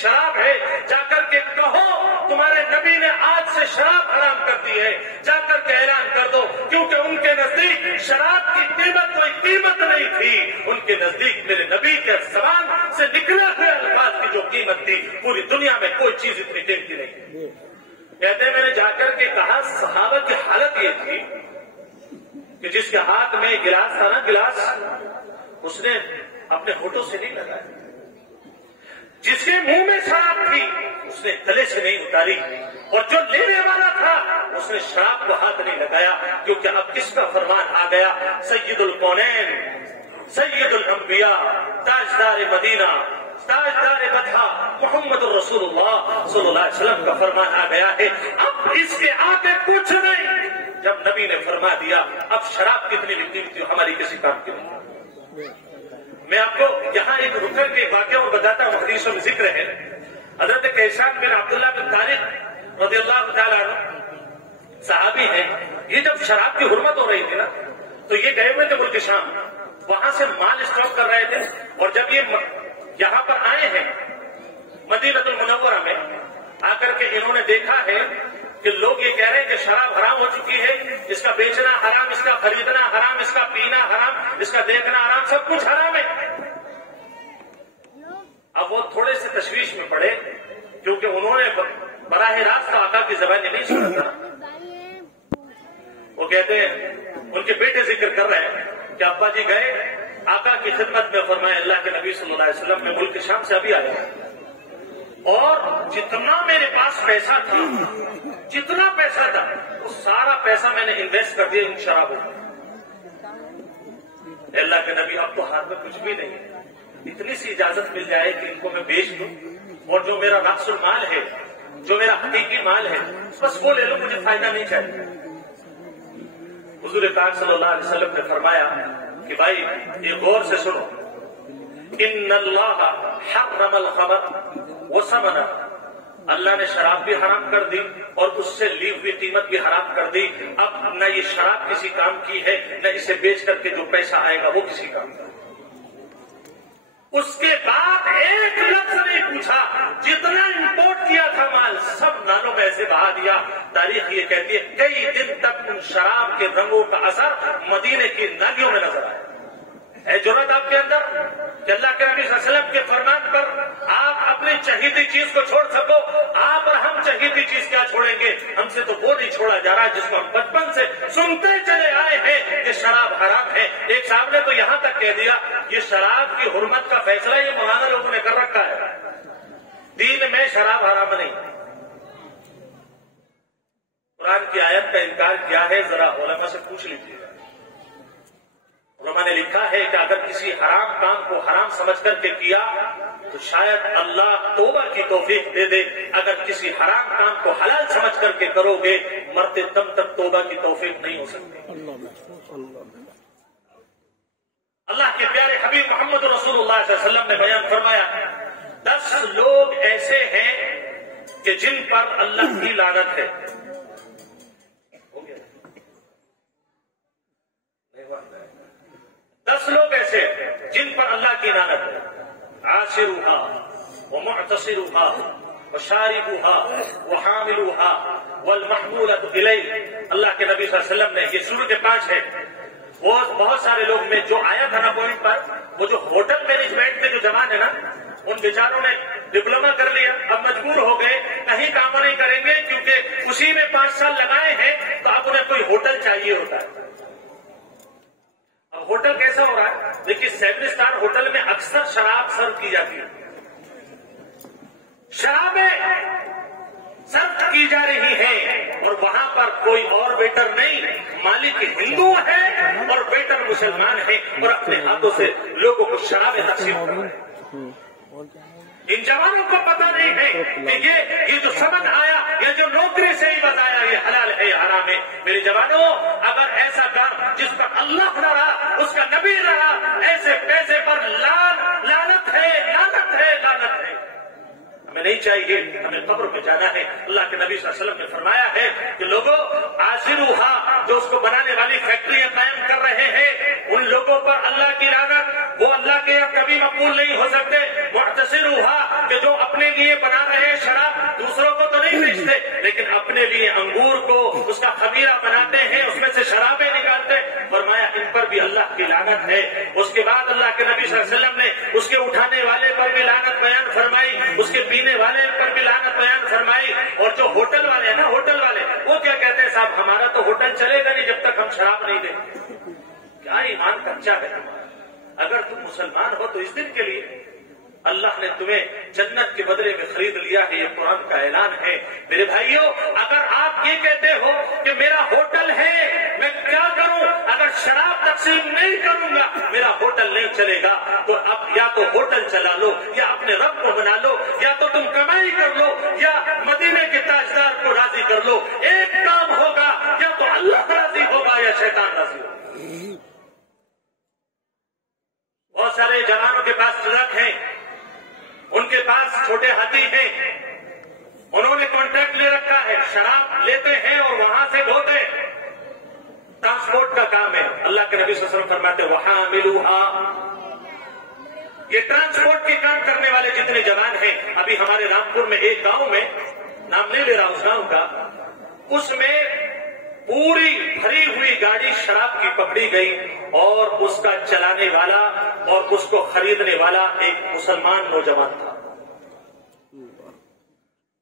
شراب ہے، جا کر کے کہو تمہارے نبی نے آج سے شراب حرام کر دی ہے، جا کر کے اعلان کر دو، کیونکہ ان کے نزدیک شراب کی قیمت کوئی قیمت نہیں تھی، ان کے نزدیک میرے نبی کے زبان سے نکلا ہوئے الفاظ کی جو قیمت تھی پوری دنیا میں کوئی چیز اتنی قیمتی نہیں۔ کہتے ہیں میں نے جا کر کے کہا صحابہ کی حالت یہ تھی کہ جس کے ہاتھ میں گلاس تھا نا، گلاس اس نے اپنے ہونٹوں سے نہیں لگایا، جس کے منہ میں شراب تھی اس نے گلے سے نہیں اتاری، اور جو لینے والا تھا اس نے شراب کو ہاتھ نہیں لگایا، کیونکہ اب کس کا فرمان آ گیا؟ سید الکونین، سید الانبیاء، تاجدار مدینہ، تاجدار بطحہ، محمد الرسول اللہ صلی اللہ علیہ وسلم کا فرمان آ گیا ہے، اب اس کے آگے کچھ نہیں۔ جب نبی نے فرما دیا اب شراب کتنی بھی قیمتی ہو ہماری کسی کام کی نہیں۔ میں آپ کو یہاں ایک رکن کے واقعہ اور بتاتا ہوں، حدیثوں میں ذکر ہے، حضرت کیسان بن عبداللہ بن طارق رضی اللہ تعالیٰ عنہ صحابی ہیں، یہ جب شراب کی حرمت ہو رہی تھی نا تو یہ گئے ہوئے تھے ملک شام، وہاں سے مال اسٹاک کر رہے تھے، اور جب یہ یہاں پر آئے ہیں مدینہ المنورہ میں آ کر کے انہوں نے دیکھا ہے کہ لوگ یہ کہہ رہے ہیں کہ شراب حرام ہو چکی ہے، اس کا بیچنا حرام، اس کا خریدنا حرام، اس کا پینا حرام، اس کا دیکھنا حرام، سب کچھ حرام ہے۔ اب وہ تھوڑے سے تشویش میں پڑے، کیونکہ انہوں نے براہ راست آقا کی زبان نہیں سنا تھا۔ وہ کہتے ہیں ان کے بیٹے ذکر کر رہے ہیں کہ ابا جی گئے آقا کی خدمت میں، فرمایا اللہ کے نبی صلی اللہ علیہ وسلم میں ملک شام سے ابھی آیا، اور جتنا میرے پاس پیسہ تھا، جتنا پیسہ تھا وہ سارا پیسہ میں نے انویسٹ کر دیا ان شرابوں میں۔ اللہ کے نبی اب تو ہاتھ میں کچھ بھی نہیں ہے، اتنی سی اجازت مل جائے کہ ان کو میں بیچ دوں، اور جو میرا راس المال ہے، جو میرا حقیقی مال ہے، بس وہ لے لو، مجھے فائدہ نہیں چاہیے۔ حضور پاک صلی اللہ علیہ وسلم نے فرمایا کہ بھائی یہ غور سے سنو، ان اللہ حرم الخمر وثمنہ، اللہ نے شراب بھی حرام کر دی اور اس سے لی ہوئی قیمت بھی حرام کر دی۔ اب نہ یہ شراب کسی کام کی ہے، نہ اسے بیچ کر کے جو پیسہ آئے گا وہ کسی کام کا۔ اس کے بعد ایک لفظ نہیں پوچھا، جتنا امپورٹ کیا تھا مال سب نالوں میں ایسے بہا دیا۔ تاریخ یہ کہتی ہے کئی دن تک ان شراب کے رنگوں کا اثر مدینے کی نالیوں میں نظر آیا۔ ہے جرأت آپ کے اندر کہ اللہ کے نبی صلی اللہ علیہ وسلم کے فرمان پر آپ اپنی چہیتی چیز کو چھوڑ سکو؟ آپ اور ہم چہیتی چیز کیا چھوڑیں گے؟ ہم سے تو وہ نہیں چھوڑا جا رہا جس کو ہم بچپن سے سنتے چلے آئے ہیں کہ شراب حرام ہے۔ ایک صاحب نے تو یہاں تک کہہ دیا یہ شراب کی حرمت کا فیصلہ یہ مولانا لوگوں نے کر رکھا ہے، دین میں شراب حرام نہیں۔ قرآن کی آیت کا انکار کیا ہے ذرا علماء سے پوچھ لیجیے۔ علماء نے لکھا ہے کہ اگر کسی حرام کام کو حرام سمجھ کر کے کیا تو شاید اللہ توبہ کی توفیق دے دے، اگر کسی حرام کام کو حلال سمجھ کر کے کرو گے مرتے دم تک توبہ کی توفیق نہیں ہو سکتی۔ اللہ کے پیارے حبیب محمد رسول اللہ صلی اللہ علیہ وسلم نے بیان فرمایا 10 لوگ ایسے ہیں کہ جن پر اللہ کی لعنت ہے۔ 10 لوگ ایسے جن پر اللہ کی لعنت ہے، عاشروها ومعتصروها وشاربوها وحاملوها والمحمولة الیہ۔ اللہ کے نبی صلی اللہ علیہ وسلم نے یہ سورۃ 5 ہے، وہ بہت سارے لوگ میں جو آیا تھا نا پوائنٹ پر، وہ جو ہوٹل مینجمنٹ کے جو جوان ہے نا ان بیچاروں نے ڈپلوما کر لیا، اب مجبور ہو گئے کہیں کام نہیں کریں گے کیونکہ اسی میں 5 سال لگائے ہیں تو اب انہیں کوئی ہوٹل چاہیے ہوتا ہے۔ اب ہوٹل کیسا ہو رہا ہے؟ دیکھیے 7 اسٹار ہوٹل میں اکثر شراب سرو کی جاتی ہے، شرابیں سرو کی جا رہی ہیں، اور وہاں پر کوئی اور ویٹر نہیں، مالک ہندو ہے اور ویٹر مسلمان ہے، اور اپنے ہاتھوں سے لوگوں کو شرابیں تقسیم کر رہے ہیں۔ ان جوانوں کو پتہ نہیں ہے کہ یہ جو سمجھ آیا یا جو نوکری سے ہی بتایا یہ حلال ہے یہ حرام ہے۔ میرے جوانوں اگر ایسا کام جس پر اللہ رہا اس کا نبی رہا، ایسے پیسے پر لعنت ہے، لعنت ہے، لعنت ہے۔ ہمیں نہیں چاہیے، ہمیں قبر میں جانا ہے۔ اللہ کے نبی صلی اللہ علیہ وسلم نے فرمایا ہے کہ لوگوں عاشروها جو اس کو بنانے والی فیکٹریاں قائم کر رہے ہیں ان لوگوں پر اللہ کی لعنت، وہ اللہ کے کبھی مقبول نہیں ہو سکتے۔ معتصروها کہ جو اپنے لیے بنا رہے ہیں شراب، دوسروں کو تو نہیں بیچتے، لیکن اپنے لیے انگور کو اس کا خمیرہ بناتے ہیں، اس میں سے شرابیں نکالتے ہیں۔ فرمایا ان پر بھی اللہ کی لعنت ہے۔ اس کے بعد اللہ کے نبی صلی اللہ علیہ وسلم نے اس کے اٹھانے والے پر بھی لعنت بیان فرمائی، اس کے پینے والے پر بھی لعنت بیان فرمائی۔ اور جو ہوٹل والے ہیں نا، ہوٹل والے، وہ کیا کہتے ہیں؟ صاحب ہمارا تو ہوٹل چلے گا نہیں جب تک ہم شراب نہیں دیں۔ کیا ایمان کچا ہے تمہارا؟ اگر تم مسلمان ہو تو اس دن کے لیے اللہ نے تمہیں جنت کے بدلے میں خرید لیا ہے، یہ قرآن کا اعلان ہے۔ میرے بھائیوں، اگر آپ یہ کہتے ہو کہ میرا ہوٹل ہے، میں کیا کروں؟ اگر شراب تقسیم نہیں کروں گا میرا ہوٹل نہیں چلے گا، تو اب یا تو ہوٹل چلا لو، یا اپنے رب کو بنا لو، یا تو تم کمائی کر لو، یا مدینے کے تاجدار کو راضی کر لو۔ ایک کام ہوگا، یا تو اللہ راضی ہوگا یا شیطان راضی ہوگا۔ بہت سارے جوانوں کے پاس ٹرک ہیں، ان کے پاس چھوٹے ہاتھی ہیں، انہوں نے کانٹریکٹ لے رکھا ہے، شراب لیتے ہیں اور وہاں سے دھوتے ہیں۔ ٹرانسپورٹ کا کام ہے۔ اللہ کے نبی صلی اللہ علیہ وسلم فرماتے وَحَامِلُوهَا، یہ ٹرانسپورٹ کے کام کرنے والے جتنے جوان ہیں، ابھی ہمارے رامپور میں ایک گاؤں میں، نام نہیں لے رہا اس گاؤں کا، اس میں پوری بھری ہوئی گاڑی شراب کی پکڑی گئی، اور اس کا چلانے والا اور اس کو خریدنے والا ایک مسلمان نوجوان تھا۔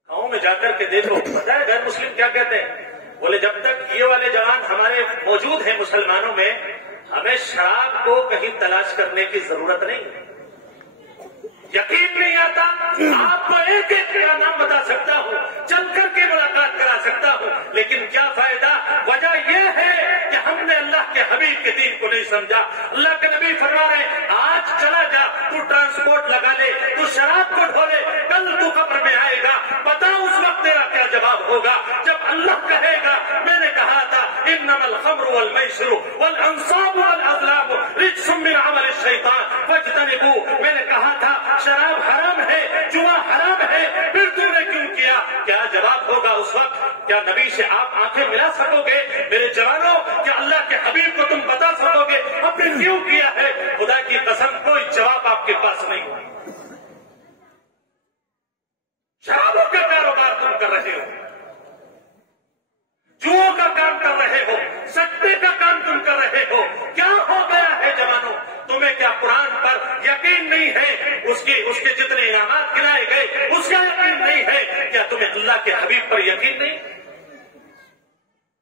گاؤں میں جا کر کے دیکھو، پتا ہے غیر مسلم کیا کہتے ہیں؟ بولے جب تک یہ والے جوان ہمارے موجود ہیں مسلمانوں میں، ہمیں شراب کو کہیں تلاش کرنے کی ضرورت نہیں۔ یقین نہیں آتا؟ آپ کو ایک ایک کا نام بتا سکتا ہوں، چل کر کے ملاقات کرا سکتا ہوں، لیکن کیا فائدہ؟ وجہ یہ ہے کہ ہم نے اللہ کے حبیب کے دین کو نہیں سمجھا۔ اللہ کے نبی فرما رہے ہیں آج چلا جا، تو ٹرانسپورٹ لگا لے، تو شراب کو ڈھو لے، کل تو قبر میں آئے گا، پتا اس وقت تیرا کیا جواب ہوگا جب اللہ کہے گا میں نے کہا تھا انما الخمر والمیسر والانصاب والازلام رجس من عمل الشیطان فاجتنبوه، میں نے کہا تھا شراب حرام ہے، جوا حرام ہے، پھر تم نے کیوں کیا؟ کیا جواب ہوگا اس وقت؟ کیا نبی سے آپ آنکھیں ملا سکو گے؟ میرے جوانوں، کیا اللہ کے حبیب کو تم بتا سکو گے آپ نے کیوں کیا ہے؟ خدا کی قسم کوئی جواب آپ کے پاس نہیں۔ شرابوں کا کاروبار تم کر رہے ہو، جوؤں کا کام کر رہے ہو، سٹے کا کام تم کر رہے ہو، کیا ہو گیا ہے جوانوں؟ تمہیں کیا قرآن پر یقین نہیں ہے؟ اس کے جتنے انعامات گنائے گئے اس کا یقین نہیں ہے؟ کیا تمہیں اللہ کے حبیب پر یقین نہیں؟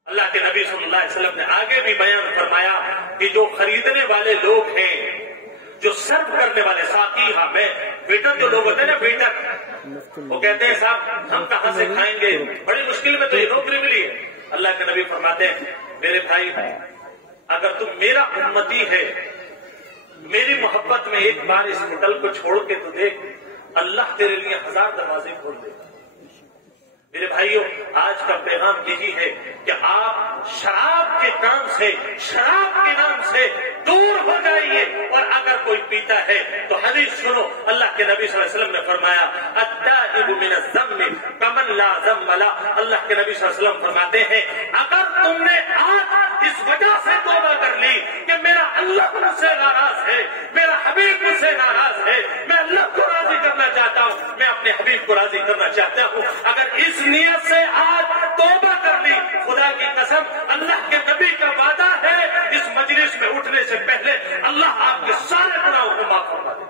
اللہ کے نبی صلی اللہ علیہ وسلم نے آگے بھی بیان فرمایا کہ جو خریدنے والے لوگ ہیں، جو سرو کرنے والے ساقی، ہاں میں ویٹر جو لوگ ہوتے ہیں نا، ویٹر، وہ کہتے ہیں صاحب ہم کہاں سے کھائیں گے، بڑی مشکل میں تو یہ نوکری ملی ہے۔ اللہ کے نبی فرماتے ہیں میرے بھائی، اگر تم میرا امتی ہے، میری محبت میں ایک بار اس ہوٹل کو چھوڑ کے تو دیکھ، اللہ تیرے لیے 1000 دروازے کھول دے گا۔ میرے بھائیوں، آج کا پیغام یہی ہے کہ آپ شراب کے کام سے، شراب کے نام سے دور ہو جائیے، اور اگر کوئی پیتا ہے تو حدیث سنو، اللہ کے نبی صلی اللہ علیہ وسلم نے فرمایا التائب من الذنب کمن لا ذنب له۔ اللہ کے نبی صلی اللہ علیہ وسلم فرماتے ہیں اگر تم نے آج اس وجہ سے توبہ کر لی کہ میرا اللہ مجھ سے ناراض ہے، میرا حبیب مجھ سے ناراض ہے، میں اللہ کو راضی کرنا چاہتا ہوں، میں اپنے حبیب کو راضی کرنا چاہتا ہوں، اگر اس نیت سے آج توبہ کر لی، خدا کی قسم اللہ کے نبی کا وعدہ ہے اس مجلس میں اٹھنے سے پہلے اللہ آپ کے سارے گناہوں کو معاف فرما دے۔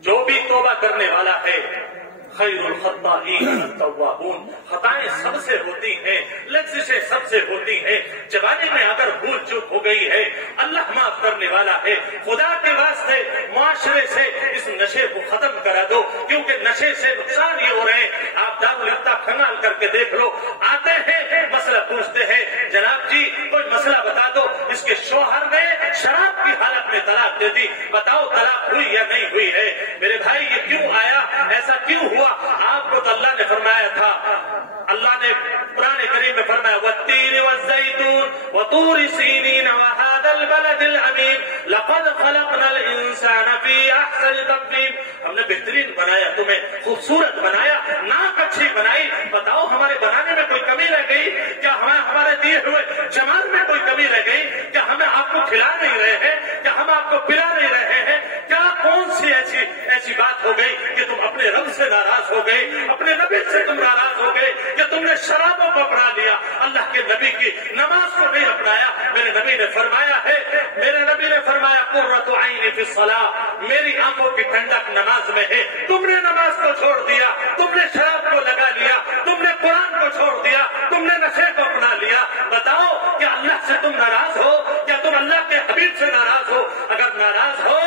جو بھی توبہ کرنے والا ہے، خیر الخطائین التوابون، خطائیں سب سے ہوتی ہیں، لغزشیں سب سے ہوتی ہیں، جوانی میں اگر بھول چوک ہو گئی ہے اللہ معاف کرنے والا ہے۔ خدا کے واسطے معاشرے سے اس نشے کو ختم کرا دو، کیونکہ نشے سے نقصان یہ ہو رہے ہیں۔ آپ دارالفتہ کھنگال کر کے دیکھ لو، آتے ہیں مسئلہ پوچھتے ہیں جناب جی کوئی مسئلہ بتا دو، اس کے شوہر نے شراب کی حالت میں طلاق دے دی، بتاؤ طلاق ہوئی یا نہیں ہوئی ہے؟ میرے بھائی یہ کیوں آیا، ایسا کیوں ہوا؟ آپ کو تو اللہ نے فرمایا تھا، اللہ نے قرآن کریم میں فرمایا والتین والزیتون وطور سینین وهذا البلد الامین لقد خلقنا الانسان فی احسن تقویم۔ ہم نے بہترین بنایا، تمہیں خوبصورت بنایا، ناک اچھی بنائی، بتاؤ ہمارے بنانے میں کوئی کمی رہ گئی کیا؟ ہمارے دیے ہوئے جمال میں کوئی کمی رہ گئی کیا؟ ہمیں آپ کو کھلا نہیں رہے ہیں کیا؟ ہم آپ کو پلا نہیں رہے ہیں کیا؟ کون سی ایسی بات ہو گئی سے تم ناراض ہو گئے کہ تم نے شرابوں کو اپنا لیا، اللہ کے نبی کی نماز کو نہیں اپنایا۔ میرے نبی نے فرمایا قرۃ عینی فی الصلاۃ، میری آنکھوں کی ٹھنڈک نماز میں ہے۔ تم نے نماز کو چھوڑ دیا، تم نے شراب کو لگا لیا، تم نے قرآن کو چھوڑ دیا، تم نے نشے کو اپنا لیا۔ بتاؤ کہ اللہ سے تم ناراض ہو؟ کیا تم اللہ کے حبیب سے ناراض ہو؟ اگر ناراض ہو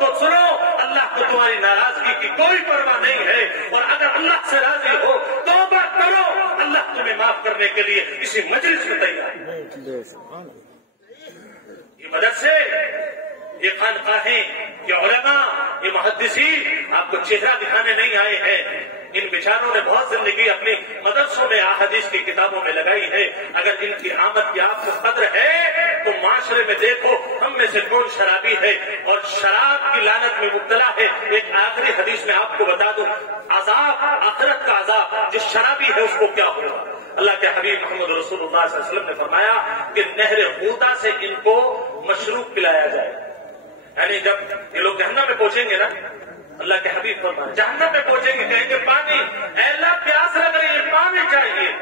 تو سنو، اللہ کو تمہاری ناراضگی کی کوئی پرواہ نہیں ہے، اور اگر اللہ سے راضی ہو توبہ کرو، اللہ تمہیں معاف کرنے کے لیے اسی مجلس میں تیار ہے۔ یہ مدرسے، یہ خانقاہیں، یہ علماء، یہ محدثین آپ کو چہرہ دکھانے نہیں آئے ہیں۔ ان بیچاروں نے بہت زندگی اپنی مدرسوں میں احادیث کی کتابوں میں لگائی ہے۔ اگر ان کی آمد کی آپ کو قدر ہے تو معاشرے میں دیکھو ہم میں سے کون شرابی ہے اور شراب کی لعنت میں مبتلا ہے۔ ایک آخری حدیث میں آپ کو بتا دوں، عذاب، آخرت کا عذاب جس شرابی ہے اس کو کیا ہوگا۔ اللہ کے حبیب محمد رسول اللہ صلی اللہ علیہ وسلم نے فرمایا کہ نہر غوطہ سے ان کو مشروب پلایا جائے، یعنی جب یہ لوگ جہنم میں پہنچیں گے نا، اللہ کے حبیب فرمایا جہنم میں پہنچیں گے، کہیں گے پانی، اے اللہ پیاس لگ رہی ہے، پانی چاہیے۔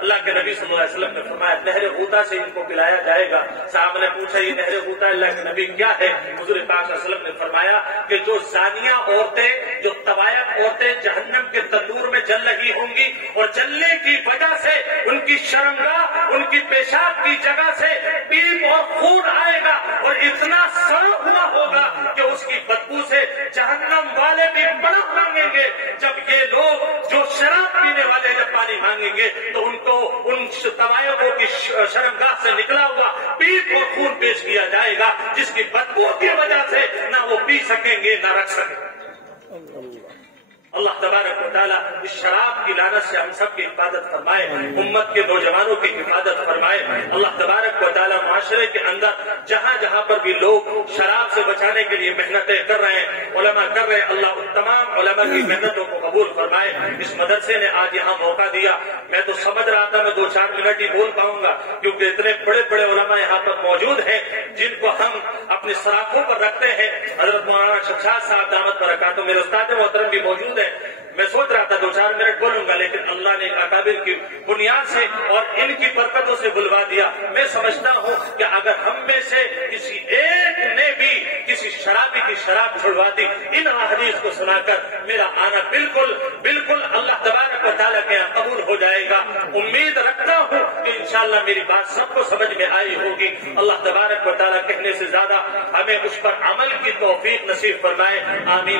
اللہ کے نبی صلی اللہ علیہ وسلم نے فرمایا نہر غوطہ سے ان کو پلایا جائے گا۔ صاحب نے پوچھا یہ نہر غوطہ اللہ کے نبی کیا ہے؟ حضور پاک صلی اللہ علیہ وسلم نے فرمایا کہ جو زانیہ عورتیں، جو طوائف عورتیں جہنم کے تندور میں جل رہی ہوں گی، اور جلنے کی وجہ سے ان کی شرمگاہ، ان کی پیشاب کی جگہ سے پیپ اور خون آئے گا، اور اتنا سڑا ہوا ہوگا کہ اس کی بدبو سے جہنم والے بھی پناہ مانگیں گے۔ جب یہ لوگ جو شراب پینے والے جب پانی مانگیں گے تو ان کو ان طوائفوں کی شرمگاہ سے نکلا ہوا پیپ اور خون پیش کیا جائے گا، جس کی بدبو کی وجہ سے نہ وہ پی سکیں گے نہ رکھ سکیں گے۔ اللہ تبارک و تعالیٰ اس شراب کی لعنت سے ہم سب کی حفاظت فرمائے، امت کے نوجوانوں کی حفاظت فرمائے۔ اللہ تبارک و تعالیٰ معاشرے کے اندر جہاں جہاں پر بھی لوگ شراب سے بچانے کے لیے محنتیں کر رہے ہیں، علماء کر رہے ہیں، اللہ تمام علماء کی محنتوں کو قبول فرمائے۔ اس مدرسے نے آج یہاں موقع دیا، میں تو سمجھ رہا تھا میں 2-4 منٹ ہی بول پاؤں گا، کیونکہ اتنے بڑے بڑے علماء یہاں پر موجود ہیں جن کو ہم اپنی سراخوں پر رکھتے ہیں۔ حضرت مولانا شمشاد صاحب دامت برکاتہ، میرے استاد محترم بھی موجود ہیں۔ میں سوچ رہا تھا 2-4 منٹ بولوں گا، لیکن اللہ نے اکابر کی بنیاد سے اور ان کی برکتوں سے بلوا دیا۔ میں سمجھتا ہوں کہ اگر ہم میں سے کسی ایک نے بھی کسی شرابی کی شراب چھڑوا دی، ان احادیث کو سنا کر میرا آنا بالکل بالکل اللہ تبارک و تعالیٰ کے یہاں قبول ہو جائے گا۔ امید رکھتا ہوں کہ انشاءاللہ میری بات سب کو سمجھ میں آئی ہوگی۔ اللہ تبارک و تعالیٰ کہنے سے زیادہ ہمیں اس پر عمل کی توفیق نصیب فرمائے، آمین۔